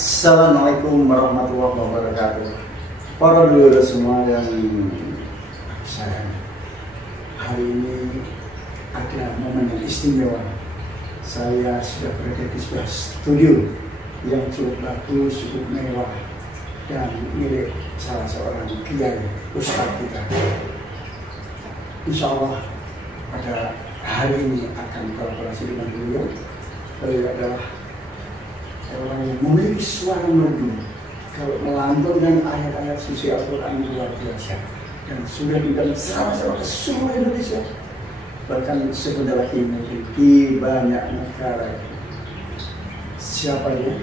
Assalamualaikum warahmatullahi wabarakatuh. Para dulur semua yang sayang, hari ini ada momen yang istimewa. Saya sudah berada di sebuah studio yang cukup bagus, cukup mewah, dan milik salah seorang kiai ustadz kita. Insya Allah pada hari ini akan kolaborasi dengan beliau. Beliau adalah orang yang memiliki suara merdu. Kalau melantunkan ayat-ayat suci Al-Quran luar biasa, dan sudah diundang sama-sama ke seluruh Indonesia, bahkan sebentar lagi mungkin di banyak negara. Siapa dia?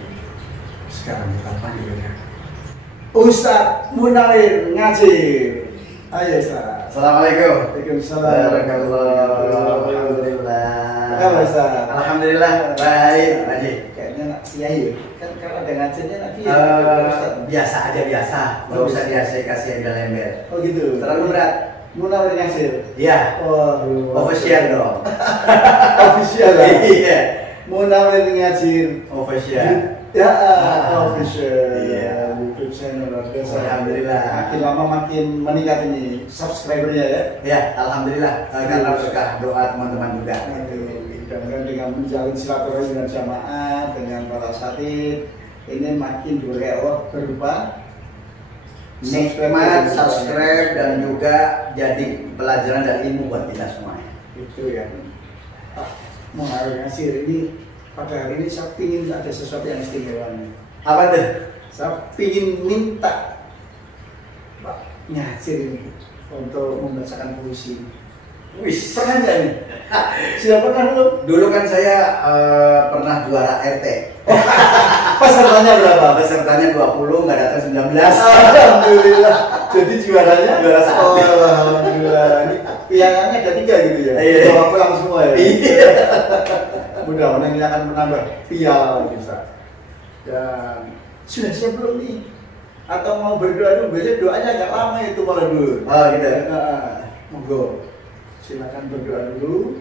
Sekarang kita panggil dia Ustadz Munawir Ngajir. Ayo Ustadz. Assalamualaikum. Waalaikumsalam. Alhamdulillah. Apa Ustadz? Alhamdulillah baik, Haji. Kayaknya nak kiai kan, kalau ada ngajarnya nak kiai. Biasa aja biasa, nggak usah kasih embel-embel. Oh gitu. Terlalu berat. Munawir Ngajir. Iya. Waduh. Official dong. Official lah. Iya. Munawir Ngajir. Official. Ya, official. Iya. YouTube channel luar biasa. Alhamdulillah. Makin lama makin meningkat ini subscribernya ya. Ya, alhamdulillah. Karena berkah doa teman-teman juga. Dan dengan menjalin silaturahmi dengan jamaah, dengan para asatidz, ini makin berelok berupa nikmat, subscribe, dan juga jadi pelajaran dan ilmu buat kita semuanya. Itu ya. Munawir Ngajir ini pada hari ini saya ingin ada sesuatu yang istimewa nih. Apa tuh? Saya ingin minta Pak Ngajir ini untuk membacakan puisi. Wis. Pernah nggak nih? Sudah pernah belum? Dulu kan saya pernah juara RT. Pesertanya berapa? Pesertanya 20, nggak datang 19. Alhamdulillah. Jadi juaranya Juara satu. Oh, alhamdulillah. Ini pialannya ada 3 gitu ya? Iya. Bawa pulang semua ya? Iya. Mudah-mudahan ini akan menambah piala lagi Ustaz. Dan sudah siap belum nih? Atau mau berdoa dulu? Biasanya doanya agak lama itu kalau dulu. Oh gitu. Monggo. Silakan berdoa dulu,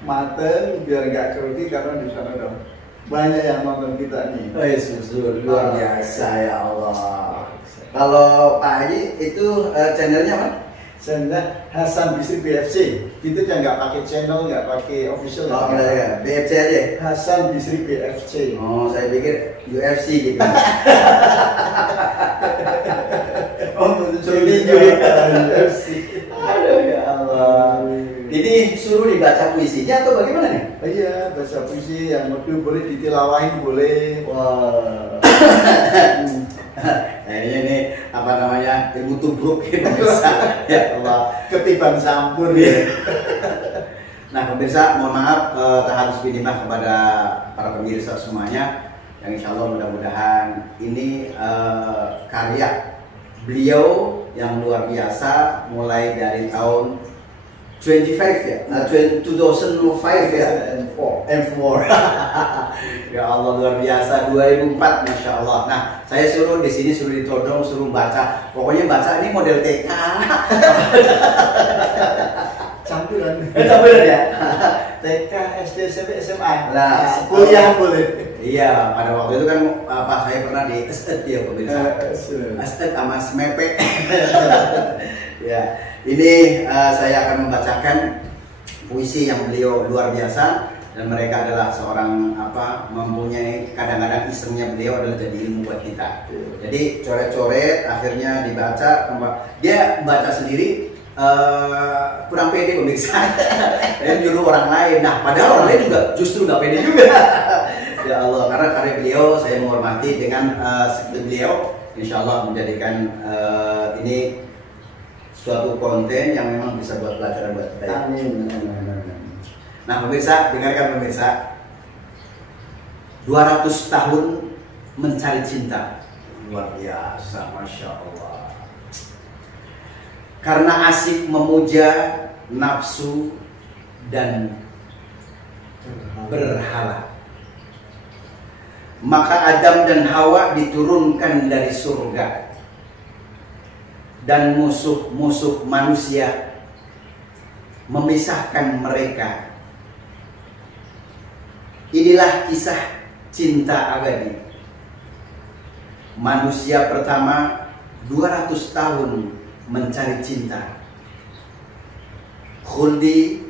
mateng biar nggak kerugi karena di sana dong banyak yang nonton kita nih. Oh ya, luar biasa ya Allah. Kalau Pak Haji itu channelnya apa? Channelnya Hasan Bisri BFC. Itu kan nggak pakai channel, nggak pakai official. Oh kita ya, BFC aja. Hasan Bisri BFC. Oh saya pikir UFC gitu. Oh suruh ninju. UFC. Aduh ya Allah. Ini suruh dibaca puisinya atau bagaimana nih? Iya, baca puisi yang merdu boleh ditilawahin boleh. Wah. Nah ini nih apa namanya ilmu tubruk pemirsa. Ya Allah. Ketiban campur ya. Nah pemirsa mohon maaf tak harus binimah kepada para pemirsa semuanya yang insya Allah mudah-mudahan ini karya beliau yang luar biasa mulai dari tahun 25 ya, 2005 ya, M4. Ya Allah luar biasa 2004 masya Allah. Nah saya suruh di sini suruh ditodong suruh baca, pokoknya baca ini model TK. Campuran. Campuran ya. TK, SD, SMP, SMA. Nah kuliah boleh. Iya, pada waktu itu kan apa saya pernah di SED ya pemirsa. SED sama SMEPE. Ya, ini saya akan membacakan puisi yang beliau luar biasa dan mereka adalah seorang apa mempunyai kadang-kadang isengnya beliau adalah jadi ilmu buat kita. Jadi coret-coret akhirnya dibaca, dia baca sendiri. Kurang pede pemirsa. Dan nyuruh orang lain. Nah, padahal orang lain juga justru nggak pede juga. Ya Allah, karena karya beliau saya menghormati dengan skill beliau, insya Allah menjadikan ini suatu konten yang memang bisa buat pelajaran buat kita. Amin. Nah pemirsa, dengarkan pemirsa. 200 tahun mencari cinta, luar biasa, masya Allah. Karena asik memuja nafsu dan berhala, maka Adam dan Hawa diturunkan dari surga, dan musuh-musuh manusia memisahkan mereka. Inilah kisah cinta abadi manusia pertama 200 tahun mencari cinta. Khuldi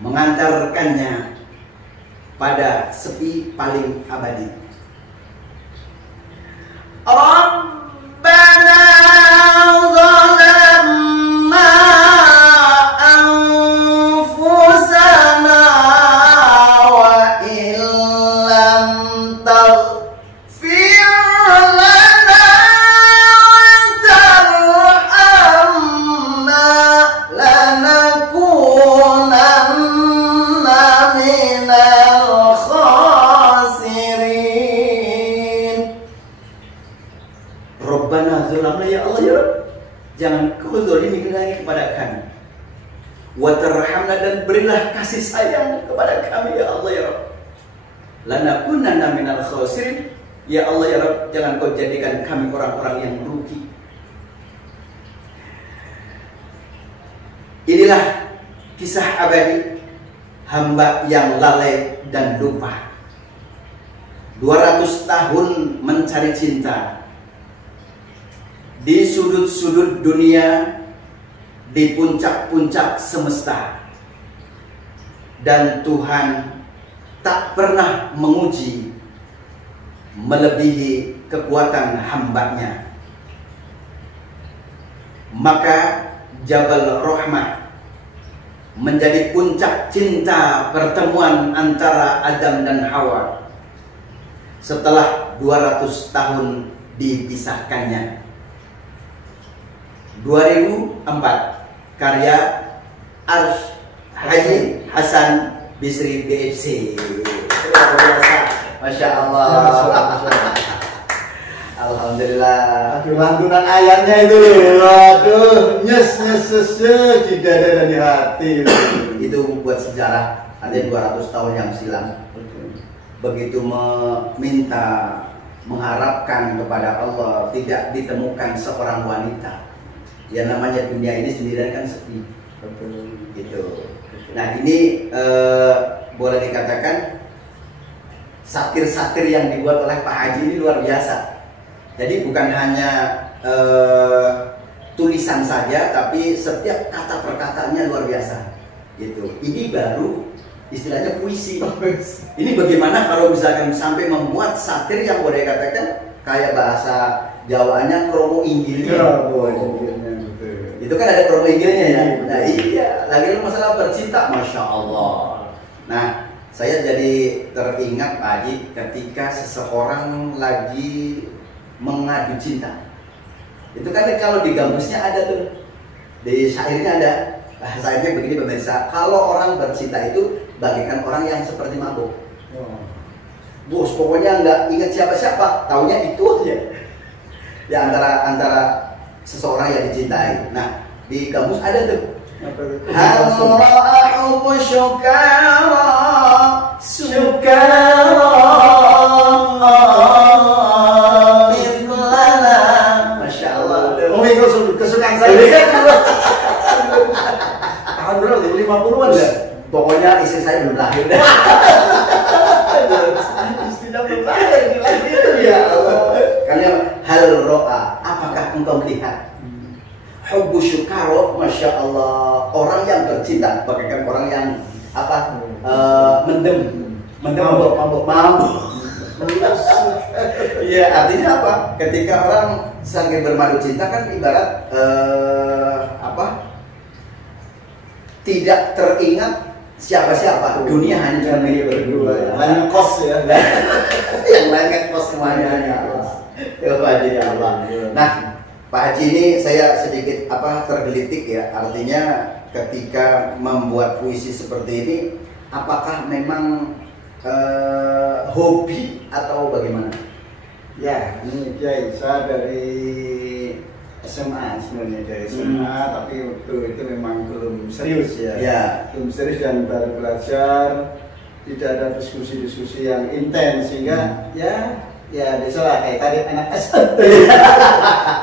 mengantarkannya pada sepi paling abadi. Rabbana zalamna anfusana wa illam taghfir lana tarhamna lanakunanna minal khasirin. Rabbana zalamna, ya Allah ya Rabb, jangan kau zalimi kepada kami. Wa tarhamna, dan berilah kasih sayang kepada kami ya Allah ya Rabb. Lanakunanna minal khasirin, ya Allah ya Rabb, jangan kau jadikan kami orang-orang yang rugi. Inilah kisah abadi hamba yang lalai dan lupa. 200 tahun mencari cinta di sudut-sudut dunia, di puncak-puncak semesta, dan Tuhan tak pernah menguji melebihi kekuatan hambanya. Maka Jabal Rahmah menjadi puncak cinta pertemuan antara Adam dan Hawa setelah 200 tahun dipisahkannya. 2004, karya Arsh Haji Hasan Bisri BFC. Luar biasa, Masya Allah. Alhamdulillah. Aduh, lantunan ayatnya itu, aduh, nyes di dada dan di hati. Itu buat sejarah, artinya 200 tahun yang silam. Begitu meminta, mengharapkan kepada Allah, tidak ditemukan seorang wanita. Yang namanya dunia ini sendirian kan sepi. Gitu. Nah ini boleh dikatakan satir-satir yang dibuat oleh Pak Haji ini luar biasa. Jadi bukan hanya tulisan saja, tapi setiap kata perkataannya luar biasa. Gitu. Ini baru istilahnya puisi. Ini bagaimana kalau misalkan sampai membuat satir yang boleh dikatakan kayak bahasa Jawaannya kromo inggilnya. Itu kan ada kromo inggilnya ya. Nah iya, lagi masalah bercinta, Masya Allah. Nah, saya jadi teringat Pak Haji ketika seseorang lagi mengadu cinta. Itu kan kalau di gambusnya ada tuh, di syairnya ada. Syairnya begini pemirsa, kalau orang bercinta itu bagaikan orang yang seperti mabuk. Bos, pokoknya nggak ingat siapa-siapa, taunya itu aja. Ya antara seseorang yang dicintai. Nah, di kamus ada tuh. Hal syukara mithlana. Masya Allah. Oh itu kesukaan saya. Tahun berapa? 50-an ya? Pokoknya istri saya belum lahir. Istrinya belum lahir itu ya Allah. Karena hal ro'a, apakah engkau melihat? Hubbu syukaro, Masya Allah, orang yang bercinta bagaikan orang yang apa? Mendem, mabuk. Iya, artinya apa? Ketika orang saking bermadu cinta kan ibarat apa? Tidak teringat siapa-siapa, dunia hanya cuma milik berdua. Hanya kos ya. Yang lain kan kos semuanya ya Allah. Ya Allah. Nah, Pak Haji ini saya sedikit tergelitik ya. Artinya ketika membuat puisi seperti ini, apakah memang hobi atau bagaimana? Ya, ini Kiai, saya dari SMA sebenarnya, dari SMA, tapi waktu itu memang belum serius ya. Belum serius dan baru belajar, tidak ada diskusi-diskusi yang intens, sehingga ya ya biasalah kayak tadi anak SM.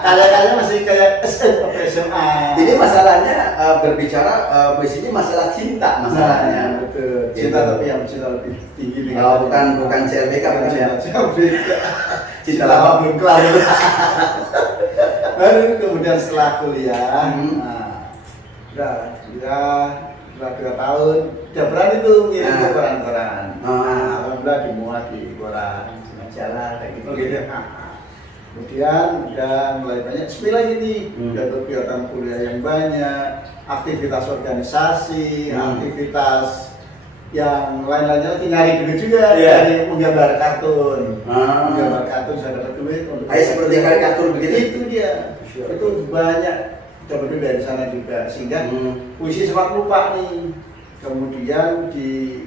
Kalian masih kayak SM atau SMA. Ini masalahnya berbicara puisi ini masalah cinta masalahnya. Betul. Cinta tapi yang cinta lebih tinggi nih. Bukan CLBK bukan ya. Cinta lama belum kelar. Baru kemudian setelah kuliah, udah 2 tahun, udah berani tuh ngirim ke koran-koran. Alhamdulillah dimuat di koran, majalah kayak gitu. Kemudian udah mulai banyak spill lagi nih, udah kegiatan kuliah yang banyak, aktivitas organisasi, aktivitas yang lain-lainnya lagi nyari duit juga, dari menggambar kartun. Menggambar kartun saya dapat duit. Kayak seperti karikatur begitu. Itu dia, itu banyak dapat duit dari sana juga, sehingga puisi sempat lupa nih. Kemudian di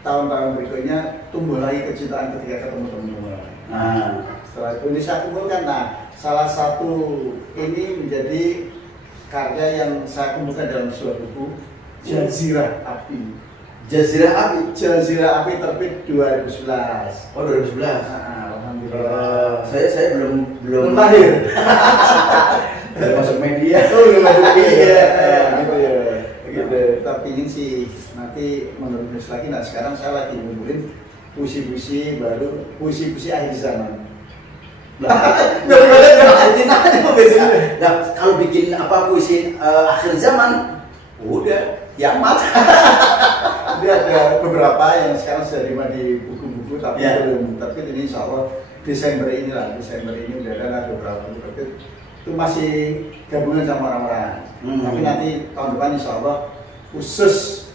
tahun-tahun berikutnya tumbuh lagi kecintaan ketika ketemu teman-teman. Setelah itu ini saya kumpulkan. Nah, salah satu ini menjadi karya yang saya kumpulkan dalam sebuah buku, Jazirah Api. Jazirah Api. Jazirah Api terbit 2011. Oh 2011. Alhamdulillah. Saya belum lahir. Belum masuk media. Oh belum masuk media. Gitu ya. Gitu. Tapi ini sih nanti menulis lagi. Nah sekarang saya lagi ngumpulin puisi-puisi baru, puisi-puisi akhir zaman. Nah, kalau bikin apa puisi akhir zaman, udah kiamat. Dia ada beberapa yang sekarang sudah terima di buku-buku tapi belum. Tapi ini insya Allah Desember ini udah ada beberapa buku. Tapi itu masih gabungan sama orang-orang. Tapi nanti tahun depan insya Allah khusus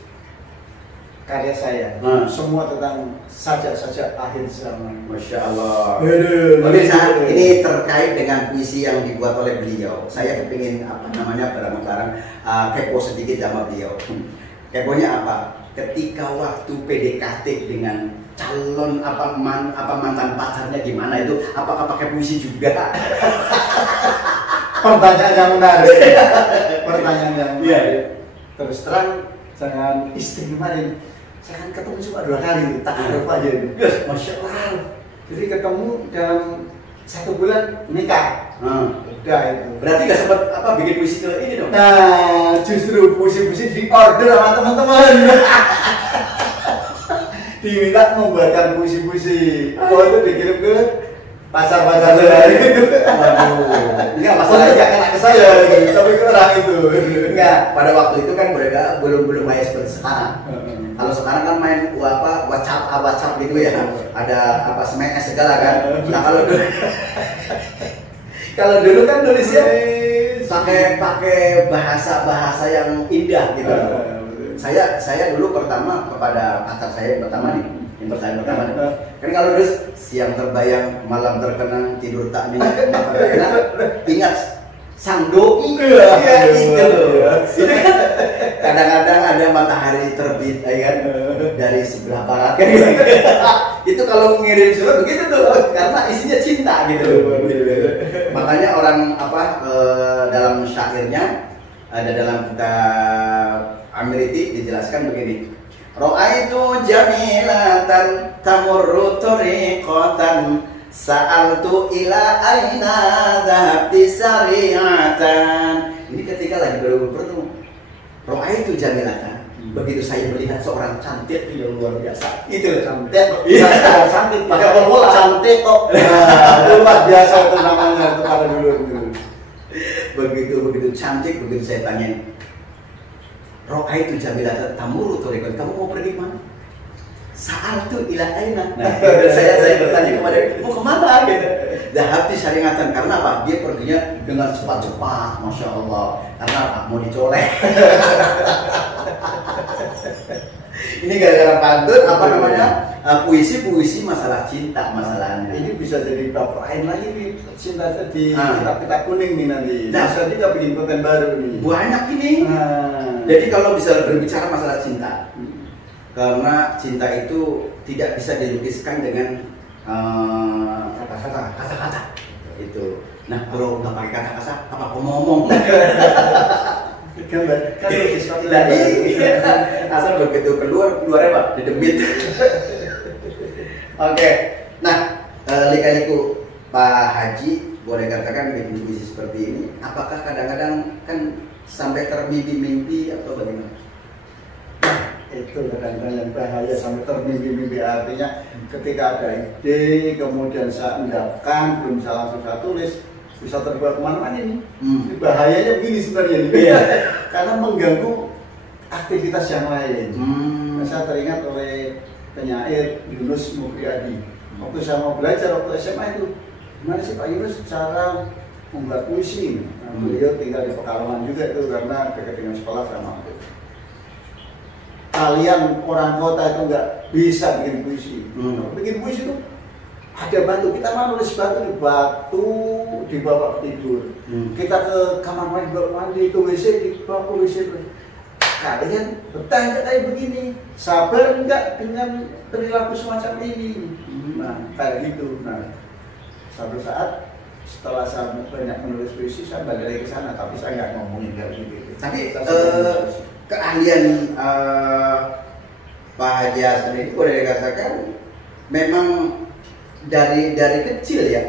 karya saya, semua tentang sajak-sajak akhir zaman. Masya Allah. Pemirsa, ini terkait dengan puisi yang dibuat oleh beliau. Saya kepingin barang-barang kepo sedikit sama beliau. Keponya apa? Ketika waktu PDKT dengan calon mantan pacarnya gimana itu? Apakah pakai puisi juga? Pertanyaan yang menarik. Terus terang, jangan istri kemarin. Saya kan ketemu cuma 2 kali, tak lupa aja itu. Masya Allah. Jadi ketemu dalam 1 bulan nikah. Udah itu. Berarti nggak sempat bikin puisi ke ini dong? Nah, justru puisi-puisi di order sama teman-teman. Diminta membuatkan puisi-puisi. Itu dikirim ke pacar-pacar saya. Waduh. Enggak masalahnya kena ke saya, tapi ke orang itu. Enggak. Pada waktu itu kan mereka belum main seperti sekarang. Kalau sekarang kan main WhatsApp gitu ya, ada SMS segala kan. Nah kalau dulu kan nulisnya pakai bahasa yang indah gitu. Saya dulu pertama kepada pacar saya yang pertama nih. Kan kalau nulis siang terbayang, malam terkenang, tidur tak nyenyak, makan tak enak, ingat sang doi. Itu kan kadang-kadang ada matahari terbit kan dari sebelah barat kan. Itu kalau ngirim surat begitu tuh, karena isinya cinta gitu. Makanya orang dalam syairnya ada dalam kitab Amiriti dijelaskan begini. Ra'aitu jamilatan tamurru tariqatan sa'altu ila aina dhahabti sari'atan. Ini ketika lagi bertemu. Ra'aitu jamilatan. Begitu saya melihat seorang cantik yang luar biasa. Itu cantik. Cantik pakai bola. Cantik kok. Luar biasa itu namanya itu kalau dulu. Begitu cantik, begitu saya tanya. Ro'aitu jamilatan tamuru tariqatan. Kamu mau pergi mana? Sa'altu ila aina. Nah, saya bertanya kepada dia, mau kemana gitu? Dhahabti sari'atan, karena apa? Dia perginya dengan cepat-cepat, masya Allah. Karena mau dicolek. Ini gara-gara pantun puisi masalah cinta masalahnya. Ini bisa jadi bab lain lagi nih, cinta di kitab kuning nih nanti. Bisa juga bikin konten baru nih. Banyak ini. Jadi kalau bisa berbicara masalah cinta, karena cinta itu tidak bisa dilukiskan dengan kata-kata. Itu. Nah kalau nggak pakai kata-kata, apa ngomong? Gambar kan sesuatu asal begitu keluar apa? Didemit. Oke. Nah lika-liku Pak Haji boleh katakan bikin puisi seperti ini, apakah kadang-kadang kan sampai termimpi-mimpi atau bagaimana? Itu kadang-kadang yang bahaya sampai termimpi-mimpi, artinya ketika ada ide kemudian saya endapkan belum bisa langsung saya tulis, bisa terbawa kemana-mana ini. Ini bahayanya begini sebenarnya nih. Karena mengganggu aktivitas yang lain. Saya teringat oleh penyair Yunus Mukriyadi. Waktu saya mau belajar waktu SMA itu, gimana sih Pak Yunus cara membuat puisi? Nah, beliau tinggal di Pekalongan juga itu karena dekat dengan sekolah sama aku. Kalian orang kota itu nggak bisa bikin puisi. Bikin puisi itu ada batu, kita mau nulis batu dibawa tidur. Kita ke kamar mandi, bawa mandi, ke WC dibawa ke WC. Kalian betah nggak kayak begini? Sabar nggak dengan perilaku semacam ini? Nah, kayak gitu. Nah, suatu saat setelah saya banyak menulis puisi, saya balik lagi ke sana, tapi saya nggak ngomongin kayak gitu. Tapi keahlian Pak Haji Hasan itu boleh dikatakan memang dari kecil ya?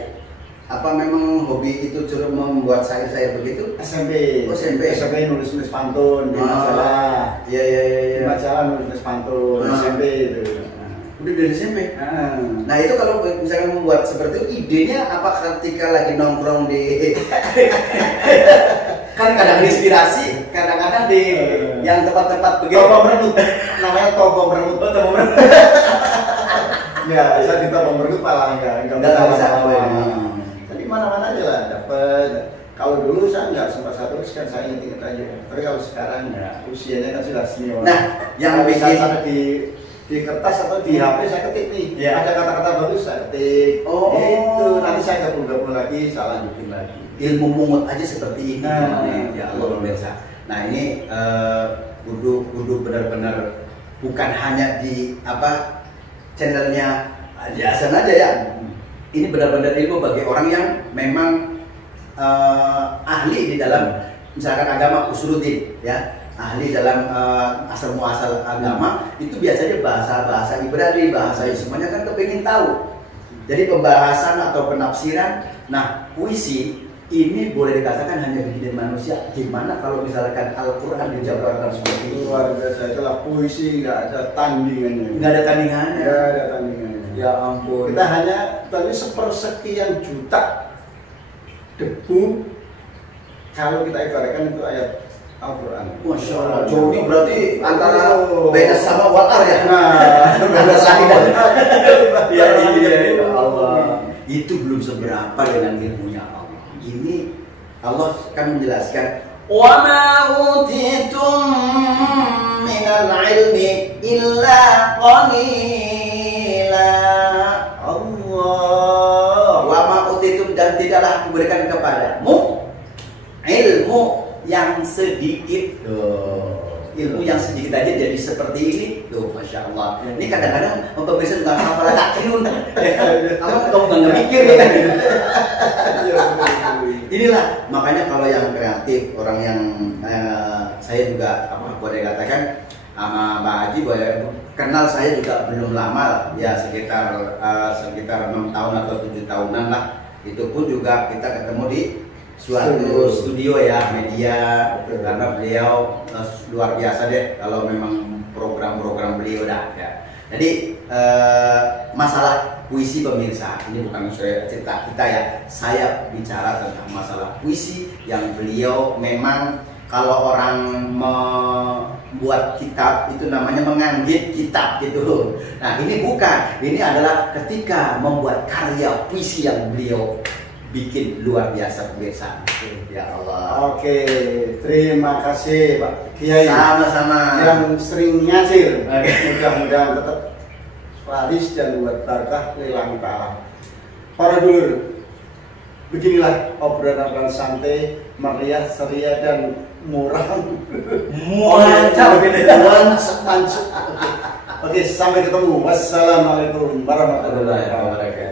Apa memang hobi itu cuma membuat saya begitu? SMP. Oh, SMP nulis pantun di majalah. Iya. Di majalah nulis pantun. SMP itu. Udah dari SMP. Nah itu kalau misalnya membuat seperti itu, idenya apa ketika lagi nongkrong di kan kadang inspirasi, kadang-kadang di yang tempat-tempat begitu. Toko merengut, namanya toko merengut. Toko merengut. Ya, saya di toko merengut malah enggak bisa. Tapi mana-mana aja lah dapat. Kalau dulu saya nggak sempat satu kan saya ingat aja. Tapi kalau sekarang ya usianya kan sudah senior. Nah, yang bikin saya di kertas atau di HP saya ketik nih. Ada kata-kata bagus saya ketik. Itu nanti saya gabung lagi, saya lanjutin lagi. Ilmu mungut aja seperti ini. Ya Allah pemirsa. Nah ini kudu benar-benar bukan hanya di channelnya Haji Hasan aja ya. Ini benar-benar ilmu bagi orang yang memang ahli di dalam misalkan agama usuluddin ya, ahli dalam asal muasal agama itu biasanya bahasa Ibrani, bahasa semuanya kan kepingin tahu. Jadi pembahasan atau penafsiran. Nah puisi ini boleh dikatakan hanya bikin manusia. Gimana kalau misalkan Al-Quran dijabarkan seperti itu? Luar biasa, itulah puisi, nggak ada tandingannya. Nggak ada tandingannya. Nggak ada tandingannya. Ya ampun. Kita hanya tadi sepersekian juta debu. Kalau kita ibaratkan itu ayat Al-Quran. Masya Allah. Jauhnya berarti antara beda sama walar ya. Nah, beda lagi dan. Ya Allah. Itu belum seberapa dengan ilmunya Allah. Ini Allah kan menjelaskan wa ma utitum minal ilmi illa qalila. Allah. Wa ma utitum dan tidaklah aku berikan kepadamu ilmu yang sedikit. Ilmu yang sedikit aja jadi seperti ini. Tuh, Masya Allah. Ini kadang-kadang pemirsa juga hafal takyun. Kamu nggak mikir ya kan? Inilah makanya kalau yang kreatif, orang yang saya juga boleh katakan sama Mbak Haji boleh kenal saya juga belum lama ya, sekitar 6 tahun atau 7 tahunan lah. Itu pun juga kita ketemu di suatu studio ya, media, karena beliau luar biasa deh kalau memang program-program beliau dah ya. Jadi masalah puisi pemirsa, ini bukan cerita kita ya, saya bicara tentang masalah puisi yang beliau memang kalau orang membuat kitab itu namanya menganggit kitab gitu. Nah ini bukan, ini adalah ketika membuat karya puisi yang beliau bikin luar biasa pemirsa. Ya Allah. Oke, terima kasih Pak Kiai. Sama-sama. Yang sering ngasir. Mudah-mudahan tetap laris dan buat berkah lillahi ta'ala. Para dulur, beginilah obrolan santai, meriah, ceria dan murah. Mantap. Oke, sampai ketemu. Wassalamualaikum warahmatullahi wabarakatuh.